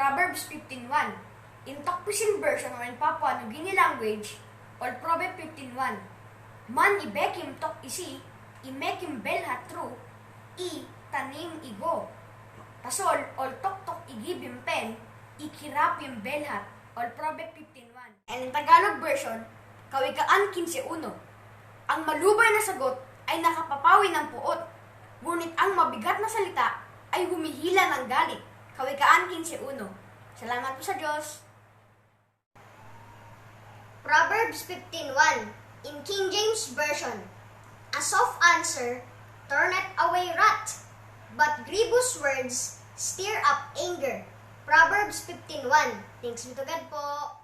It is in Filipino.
Proverbs 15:1. In Tok Pisin version or in Papua New Guinea language, or Proverbs 15:1. Man ibekim tok isi, imekim belhat true, tanim igo. Pasol, ol tok igibim pen, ikirapim belhat, or Proverbs 15:1. And in Tagalog version, Kawikaan 15:1. Ang malubay na sagot ay nakapapawi ng puot, ngunit ang mabigat na salita ay humihila ng galit. Kawikaan 15:1. Salamat po sa Diyos. Proverbs 15:1 in King James Version. A soft answer turneth away wrath, but grievous words stir up anger. Proverbs 15:1. Thanks be to God po.